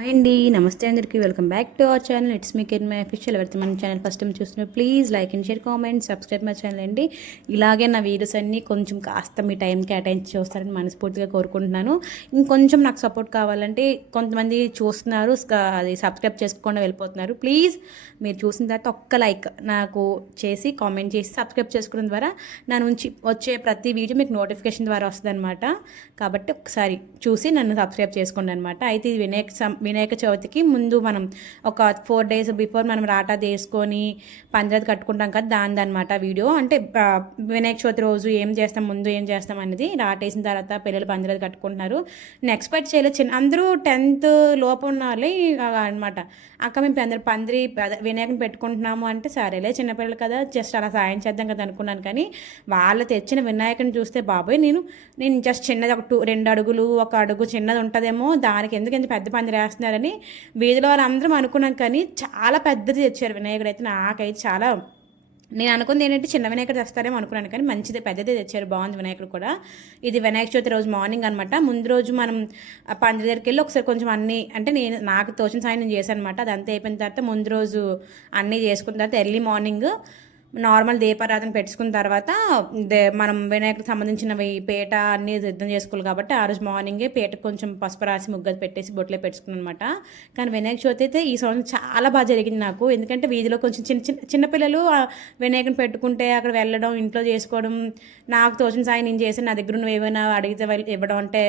Hi అండి నమస్తే అందరికీ. Welcome back to our channel it's me ken my official ఎవరైతే మన ఛానల్ ఫస్ట్ టైం చూస్తున్నారు please like and share comment subscribe my channel అండి. ఇలాగే నా వీడియోస్ అన్నీ కొంచెం కాస్త మీ టైం కేటాయించి చూస్తారని మనస్ఫూర్తిగా కోరుకుంటున్నాను. ఇంకొంచెం నాకు సపోర్ట్ కావాలంటే కొంతమంది చూస్తున్నారు అది సబ్స్క్రైబ్ చేసుకోకుండా వెళ్ళిపోతున్నారు. ప్లీజ్ మీరు చూసిన తర్వాత ఒక్క లైక్ నాకు చేసి కామెంట్ చేసి సబ్స్క్రైబ్ చేసుకోవడం ద్వారా నా నుంచి వచ్చే ప్రతి వీడియో మీకు నోటిఫికేషన్ ద్వారా వస్తుంది అనమాట కాబట్టి ఒకసారి చూసి నన్ను సబ్స్క్రైబ్ చేసుకోండి అనమాట అయితే ఇది వినాయక సం- వినాయక చవితికి ముందు మనం ఒక ఫోర్ డేస్ బిఫోర్ మనం రాటా తీసుకొని పందిరది కట్టుకుంటాం కదా దాని అనమాట వీడియో. అంటే వినాయక చవితి రోజు ఏం చేస్తాం ముందు ఏం చేస్తాం అనేది రాటేసిన తర్వాత పిల్లలు పందిరది కట్టుకుంటున్నారు. నేను ఎక్స్పెక్ట్ చేయలేదు చిన్న అందరూ టెన్త్ లోపు ఉన్న వాళ్ళే అనమాట అక్క మేము పందిరి పందిరి అదే వినాయకుని పెట్టుకుంటున్నాము అంటే సరేలే చిన్నపిల్లలు కదా జస్ట్ అలా సాయం చేద్దాం కదా అనుకున్నాను కానీ వాళ్ళు తెచ్చిన వినాయకుని చూస్తే బాబోయ్ నేను నేను జస్ట్ చిన్నది ఒక టూ రెండు అడుగులు ఒక అడుగు చిన్నది ఉంటుందేమో దానికి ఎందుకు ఎంత పెద్ద పందిరి చేస్తున్నారని వీధిలో వాళ్ళందరం అనుకున్నాం కానీ చాలా పెద్దది తెచ్చారు వినాయకుడు అయితే నాకైతే చాలా నేను అనుకుంది ఏంటంటే చిన్న వినాయకుడు తెస్తారేమో అనుకున్నాను కానీ మంచిది పెద్దదే తెచ్చారు. బాగుంది వినాయకుడు కూడా. ఇది వినాయక చవితి రోజు మార్నింగ్ అనమాట ముందు రోజు మనం పందిరి దగ్గరికి వెళ్ళి ఒకసారి కొంచెం అన్ని అంటే నేను నాకు తోచిన సాయం నేను చేశాను అనమాట అదంతా అయిపోయిన తర్వాత ముందు రోజు అన్నీ చేసుకున్న తర్వాత ఎర్లీ మార్నింగ్ నార్మల్ దీపారాధన పెట్టుకున్న తర్వాత దే మనం వినాయకుడికి సంబంధించినవి పేట అన్నీ సిద్ధం చేసుకోవాలి కాబట్టి ఆ రోజు మార్నింగే పేట కొంచెం పసుపు రాసి ముగ్గది పెట్టేసి బొట్లే పెట్టుకున్నాను అనమాట కానీ వినాయక చవితి అయితే ఈ సంవత్సరం చాలా బాగా జరిగింది నాకు. ఎందుకంటే వీధిలో కొంచెం చిన్న చిన్న చిన్నపిల్లలు వినాయకుని పెట్టుకుంటే అక్కడ వెళ్ళడం ఇంట్లో చేసుకోవడం నాకు తోచిన సాయం నేను చేసి నా దగ్గర నువ్వు ఏమైనా అడిగితే ఇవ్వడం అంటే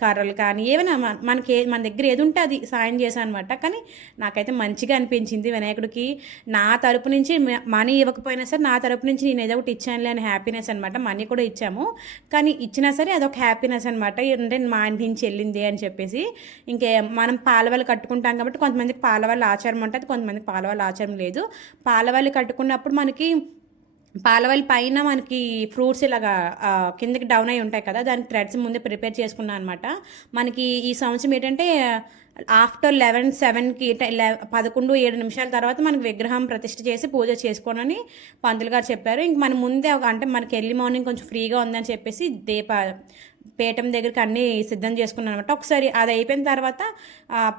కర్రలు కానీ ఏమైనా మనకి మన దగ్గర ఏది ఉంటే అది సాయం చేశాను అనమాట కానీ నాకైతే మంచిగా అనిపించింది వినాయకుడికి. నా తరపు నుంచి మనీ ఇవ్వకపోయినా సరే నా తరపు నుంచి నేను ఏదో ఒకటి ఇచ్చానులే అని హ్యాపీనెస్ అనమాట మనీ కూడా ఇచ్చాము. కానీ ఇచ్చినా సరే అదొక హ్యాపీనెస్ అనమాట అంటే మా ఇంటి నుంచి వెళ్ళింది అని చెప్పేసి ఇంకే మనం పాలవాళ్ళు కట్టుకుంటాం కాబట్టి కొంతమందికి పాలవాళ్ళ ఆచారం ఉంటుంది కొంతమందికి పాలవాళ్ళ ఆచారం లేదు. పాలవాళ్ళు కట్టుకున్నప్పుడు మనకి పాలవల్ పైన మనకి ఫ్రూట్స్ ఇలాగా కిందకి డౌన్ అయి ఉంటాయి కదా దానికి థ్రెడ్స్ ముందే ప్రిపేర్ చేసుకున్నాను అనమాట మనకి ఈ సంవత్సరం ఏంటంటే ఆఫ్టర్ లెవెన్ సెవెన్కి పదకొండు ఏడు నిమిషాల తర్వాత మనకి విగ్రహం ప్రతిష్ఠ చేసి పూజ చేసుకోనని పంతులు గారు చెప్పారు. ఇంక మన ముందే అంటే మనకి ఎర్లీ మార్నింగ్ కొంచెం ఫ్రీగా ఉందని చెప్పేసి దీప పీఠం దగ్గరికి అన్నీ సిద్ధం చేసుకున్నాను అనమాట ఒకసారి అది అయిపోయిన తర్వాత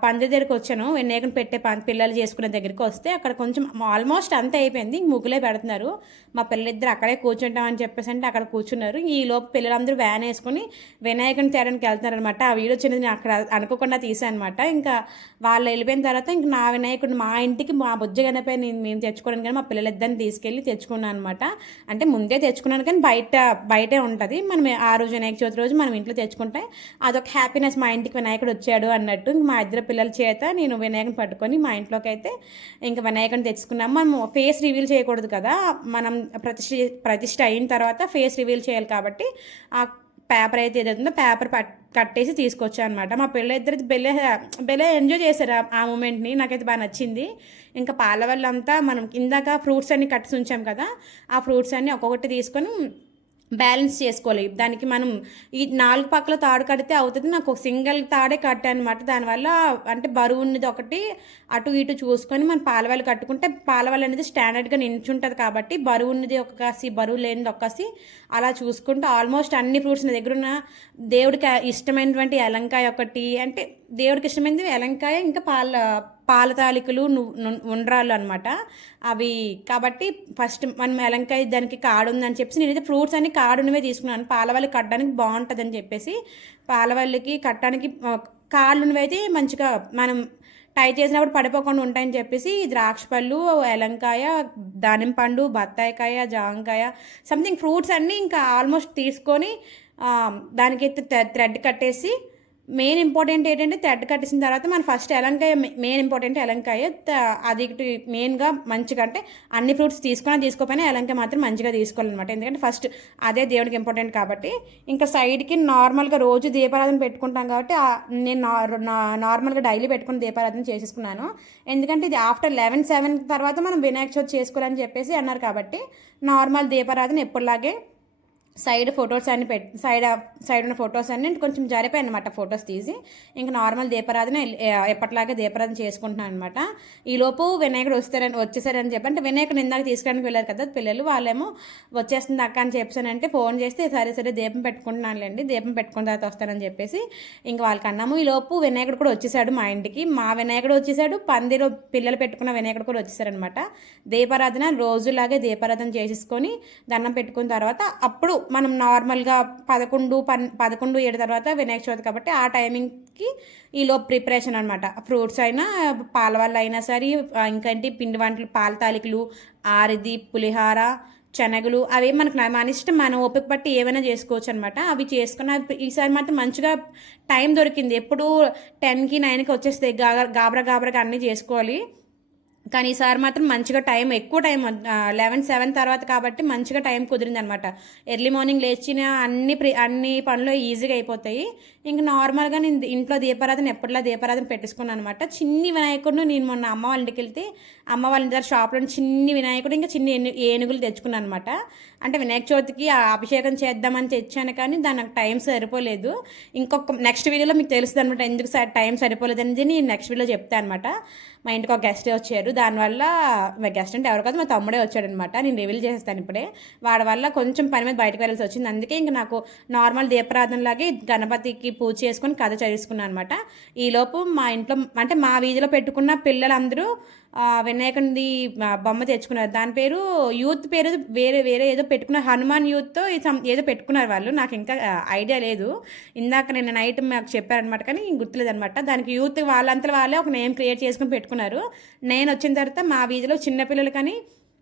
పంది దగ్గరికి వచ్చాను. వినాయకుని పెట్టే పం పిల్లలు చేసుకునే దగ్గరికి వస్తే అక్కడ కొంచెం ఆల్మోస్ట్ అంత అయిపోయింది. ముగ్గులే పెడుతున్నారు. మా పిల్లలిద్దరు అక్కడే కూర్చుంటామని చెప్పేసి అంటే అక్కడ కూర్చున్నారు. ఈ లోపు పిల్లలందరూ వ్యాన్ వేసుకుని వినాయకుని తేడానికి వెళ్తున్నారనమాట ఆ వీడియో చిన్నది నేను అక్కడ అనుకోకుండా తీసాను అనమాట ఇంకా వాళ్ళు వెళ్ళిపోయిన తర్వాత ఇంకా నా వినాయకుడు మా ఇంటికి మా బుజ్జ గణపై నేను మేము తెచ్చుకోవడానికి కానీ మా పిల్లలిద్దరిని తీసుకెళ్ళి తెచ్చుకున్నాను అనమాట అంటే ముందే తెచ్చుకున్నాను కానీ బయట బయటే ఉంటుంది. మనం ఆ రోజు వినాయక చవితి రోజు మనం ఇంట్లో తెచ్చుకుంటే అదొక హ్యాపీనెస్ మా ఇంటికి వినాయకుడు వచ్చాడు అన్నట్టు ఇంక మా ఇద్దరు పిల్లల చేత నేను వినాయకుని పట్టుకొని మా ఇంట్లోకి అయితే ఇంకా వినాయకుని తెచ్చుకున్నాము మనం ఫేస్ రివీల్ చేయకూడదు కదా. మనం ప్రతిష్ఠ ప్రతిష్ఠ అయిన తర్వాత ఫేస్ రివీల్ చేయాలి కాబట్టి ఆ పేపర్ అయితే ఏదైతుందో పేపర్ పట్ కట్టేసి తీసుకొచ్చా అనమాట మా పిల్ల ఇద్దరు బెల్లే బెల్లే ఎంజాయ్ చేశారు ఆ- మూమెంట్ని నాకైతే బాగా నచ్చింది. ఇంకా పాల అంతా మనం ఇందాక ఫ్రూట్స్ అన్ని కట్టి ఉంచాం కదా. ఆ ఫ్రూట్స్ అన్ని ఒక్కొక్కటి తీసుకొని బ్యాలెన్స్ చేసుకోవాలి. దానికి మనం ఈ నాలుగు పక్కల తాడు కడితే అవుతుంది. నాకు ఒక సింగిల్ తాడే కట్టాను అనమాట దానివల్ల అంటే బరువు ఉన్నది ఒకటి అటు ఇటు చూసుకొని మనం పాలవాళ్ళు కట్టుకుంటే పాలవాళ్ళు అనేది స్టాండర్డ్గా నించుంటుంది కాబట్టి బరువు ఉన్నది ఒక కాసి బరువు లేనిది ఒక్కసి అలా చూసుకుంటూ ఆల్మోస్ట్ అన్ని ఫ్రూట్స్ నా దగ్గర ఉన్న దేవుడికి ఇష్టమైనటువంటి ఎలంకాయ ఒకటి అంటే దేవుడికి ఇష్టమైనది ఎలంకాయ ఇంకా పాల పాల తాలికలు ను- ఉండ్రాళ్ళు అనమాట అవి కాబట్టి ఫస్ట్ మనం ఎలంకాయ దానికి కాడు ఉందని చెప్పేసి నేనైతే ఫ్రూట్స్ అన్ని కాడునివే తీసుకున్నాను. పాలవల్లి కట్టడానికి బాగుంటుందని చెప్పేసి పాలవల్లికి కట్టడానికి ఆ, కాళ్ళునివి అయితే మంచిగా మనం టై చేసినప్పుడు పడిపోకుండా ఉంటాయని చెప్పేసి ద్రాక్ష పళ్ళు ఎలంకాయ దానిమ్మ పండు బత్తాయికాయ జాంకాయ సంథింగ్ ఫ్రూట్స్ అన్నీ ఇంకా ఆల్మోస్ట్ తీసుకొని దానికి థ్రెడ్ కట్టేసి మెయిన్ ఇంపార్టెంట్ ఏంటంటే థ్రెడ్ కట్టేసిన తర్వాత మనం ఫస్ట్ ఎలంకాయ మెయిన్ ఇంపార్టెంట్ ఎలంకాయ అది మెయిన్గా మంచిగా అంటే అన్ని ఫ్రూట్స్ తీసుకున్నా తీసుకోపోయినా ఎలంకాయ మాత్రం మంచిగా తీసుకోవాలన్నమాట. ఎందుకంటే ఫస్ట్ అదే దేవుడికి ఇంపార్టెంట్ కాబట్టి. ఇంకా సైడ్కి నార్మల్గా రోజు దీపారాధన పెట్టుకుంటాం కాబట్టి నేను నార్మల్గా డైలీ పెట్టుకుని దీపారాధన చేసేసుకున్నాను. ఎందుకంటే ఇది ఆఫ్టర్ లెవెన్ సెవెన్ తర్వాత మనం వినాయక చవితి చేసుకోవాలని చెప్పేసి అన్నారు కాబట్టి నార్మల్ దీపారాధన ఎప్పటిలాగే సైడ్ ఫొటోస్ అన్ని పెట్ సైడ్ సైడ్ ఉన్న ఫొటోస్ అన్ని కొంచెం జరిపాయి అనమాట ఫొటోస్ తీసి. ఇంకా నార్మల్ దీపారాధన ఎప్పటిలాగే దీపారాధన చేసుకుంటున్నాను అనమాట ఈలోపు వినాయకుడు వస్తారని వచ్చేసారని చెప్పి అంటే వినాయకుడు ఇందాక తీసుకురానికి వెళ్ళారు కదా పిల్లలు వాళ్ళేమో వచ్చేస్తుంది అక్క అని చెప్పానంటే ఫోన్ చేస్తే సరే సరే దీపం పెట్టుకుంటున్నానులేండి దీపం పెట్టుకున్న తర్వాత వస్తానని చెప్పేసి ఇంకా వాళ్ళకి అన్నాము ఈలోపు వినాయకుడు కూడా వచ్చేసాడు మా ఇంటికి. మా వినాయకుడు వచ్చేసాడు పందిలో పిల్లలు పెట్టుకున్న వినాయకుడు కూడా వచ్చేసారనమాట దీపారాధన రోజులాగే దీపారాధన చేసేసుకొని దండం పెట్టుకున్న తర్వాత అప్పుడు మనం నార్మల్గా పదకొండు పన్ పదకొండు ఏడు తర్వాత వినాయక చవితి కాబట్టి ఆ టైమింగ్కి ఈలో ప్రిపరేషన్ అనమాట ఫ్రూట్స్ అయినా పాల వల్ల అయినా సరే ఇంకేంటి పిండి వంటలు పాల తాలికలు ఆరిది పులిహార శనగలు అవి మనకు మన ఇష్టం మన ఓపిక పట్టి ఏమైనా చేసుకోవచ్చు అనమాట అవి చేసుకున్న ఈసారి మాత్రం మంచిగా టైం దొరికింది. ఎప్పుడు టెన్కి నైన్కి వచ్చేస్తే గా గాబరా గాబరాగా అన్నీ చేసుకోవాలి. కానీ ఈసారి మాత్రం మంచిగా టైం ఎక్కువ టైం లెవెన్ సెవెన్ తర్వాత కాబట్టి మంచిగా టైం కుదిరింది అనమాట ఎర్లీ మార్నింగ్ లేచిన అన్ని ప్రి అన్ని పనులు ఈజీగా అయిపోతాయి. ఇంక నార్మల్గా నేను ఇంట్లో దీపారాధన ఎప్పటిలా దీపారాధన పెట్టేసుకున్నాను అనమాట చిన్ని వినాయకుడు నేను మొన్న అమ్మ వాళ్ళ ఇంటికి వెళ్తే అమ్మ వాళ్ళ ఇంటి షాప్లో చిన్ని వినాయకుడు ఇంకా చిన్ని ఏనుగులు తెచ్చుకున్నాను అనమాట అంటే వినాయక చవితికి ఆ అభిషేకం చేద్దామని తెచ్చాను కానీ దానికి నాకు టైం సరిపోలేదు. ఇంకొక నెక్స్ట్ వీడియోలో మీకు తెలుస్తుంది అనమాట ఎందుకు స- టైం సరిపోలేదు అనేది నేను నెక్స్ట్ వీడియోలో చెప్తాను అనమాట మా ఇంటికి ఒక గెస్ట్ వచ్చారు. దానివల్ల గెస్ట్ అంటే ఎవరు కాదు మా తమ్ముడే వచ్చాడనమాట నేను రివీల్ చేసేస్తాను ఇప్పుడే. వాడి వల్ల కొంచెం పని మీద బయటకు వెళ్ళాల్సి వచ్చింది. అందుకే ఇంకా నాకు నార్మల్ దీపారాధనలాగే గణపతికి పూజ చేసుకుని కథ చదువుకున్నాను అనమాట ఈలోపు మా ఇంట్లో అంటే మా వీధిలో పెట్టుకున్న పిల్లలందరూ వినాయకుడిది బొమ్మ తెచ్చుకున్నారు. దాని పేరు యూత్ పేరు వేరే వేరే ఏదో పెట్టుకున్న హనుమాన్ యూత్తో ఏదో పెట్టుకున్నారు వాళ్ళు. నాకు ఇంకా ఐడియా లేదు. ఇందాక నేను నైట్ మాకు చెప్పారనమాట కానీ గుర్తులేదు అనమాట దానికి యూత్ వాళ్ళంతా వాళ్ళే ఒక నేమ్ క్రియేట్ చేసుకుని పెట్టుకున్నారు. నేను వచ్చిన తర్వాత మా వీధిలో చిన్నపిల్లలు కానీ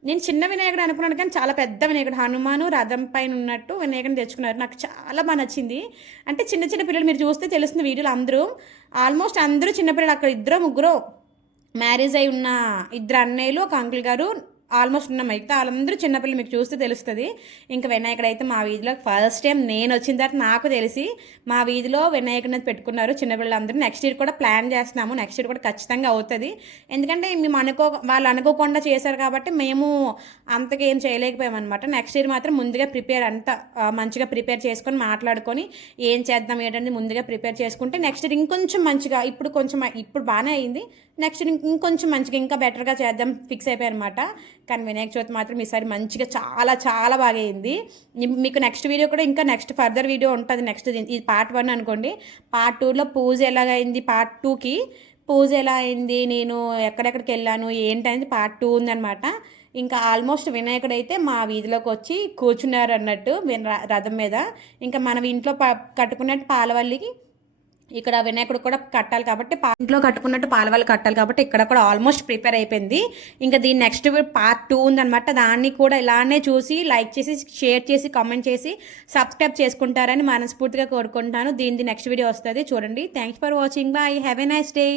నేను చిన్న వినాయకుడు అనుకున్నాను కానీ చాలా పెద్ద వినాయకుడు. హనుమాను రథం పైన ఉన్నట్టు వినాయకుడిని తెచ్చుకున్నారు. నాకు చాలా బాగా నచ్చింది. అంటే చిన్న చిన్న పిల్లలు మీరు చూస్తే తెలుస్తుంది వీడియోలు అందరూ. ఆల్మోస్ట్ అందరూ చిన్నపిల్లలు అక్కడ ఇద్దరు ముగ్గురు మ్యారేజ్ అయి ఉన్న ఇద్దరు అన్నయ్యలు ఒక అంకుల్ గారు ఆల్మోస్ట్ ఉన్న మిగతా వాళ్ళందరూ చిన్నపిల్లలు మీకు చూస్తే తెలుస్తుంది. ఇంకా వినాయకుడైతే మా వీధిలో ఫస్ట్ టైం నేను వచ్చిన తర్వాత నాకు తెలిసి మా వీధిలో వినాయకుడిని పెట్టుకున్నారు చిన్నపిల్లలందరూ. నెక్స్ట్ ఇయర్ కూడా ప్లాన్ చేస్తున్నాము. నెక్స్ట్ ఇయర్ కూడా ఖచ్చితంగా అవుతుంది. ఎందుకంటే మేము అనుకో వాళ్ళు అనుకోకుండా చేశారు కాబట్టి మేము అంతగా ఏం చేయలేకపోయాం అనమాట నెక్స్ట్ ఇయర్ మాత్రం ముందుగా ప్రిపేర్ అంతా మంచిగా ప్రిపేర్ చేసుకొని మాట్లాడుకొని ఏం చేద్దాం ఏంటంటే ముందుగా ప్రిపేర్ చేసుకుంటే నెక్స్ట్ ఇయర్ ఇంకొంచెం మంచిగా ఇప్పుడు కొంచెం ఇప్పుడు బాగానే అయింది. నెక్స్ట్ ఇయర్ ఇంకొంచెం మంచిగా ఇంకా బెటర్గా చేద్దాం ఫిక్స్ అయిపోయాయి అనమాట కానీ వినాయక చవితి మాత్రం ఈసారి మంచిగా చాలా చాలా బాగా అయింది. మీకు నెక్స్ట్ వీడియో కూడా ఇంకా నెక్స్ట్ ఫర్దర్ వీడియో ఉంటుంది. నెక్స్ట్ ఇది పార్ట్ వన్ అనుకోండి. పార్ట్ టూలో పూజ ఎలాగైంది? పార్ట్ టూకి పూజ ఎలా అయింది? నేను ఎక్కడెక్కడికి వెళ్ళాను? ఏంటనేది పార్ట్ టూ ఉందనమాట ఇంకా ఆల్మోస్ట్ వినాయకుడు అయితే మా వీధిలోకి వచ్చి కూర్చున్నారు అన్నట్టు రథం మీద. ఇంకా మనం ఇంట్లో ప కట్టుకున్నట్టు పాలవల్లికి ఇక్కడ వినాయకుడు కూడా కట్టాలి కాబట్టి ఇంట్లో కట్టుకున్నట్టు పాలవాళ్ళు కట్టాలి కాబట్టి ఇక్కడ కూడా ఆల్మోస్ట్ ప్రిపేర్ అయిపోయింది. ఇంకా దీని నెక్స్ట్ పార్ట్ టూ ఉందనమాట దాన్ని కూడా ఇలానే చూసి లైక్ చేసి షేర్ చేసి కామెంట్ చేసి సబ్స్క్రైబ్ చేసుకుంటారని మనస్ఫూర్తిగా కోరుకుంటాను దీనిది నెక్స్ట్ వీడియో వస్తుంది. చూడండి. Thanks for watching bye have a nice day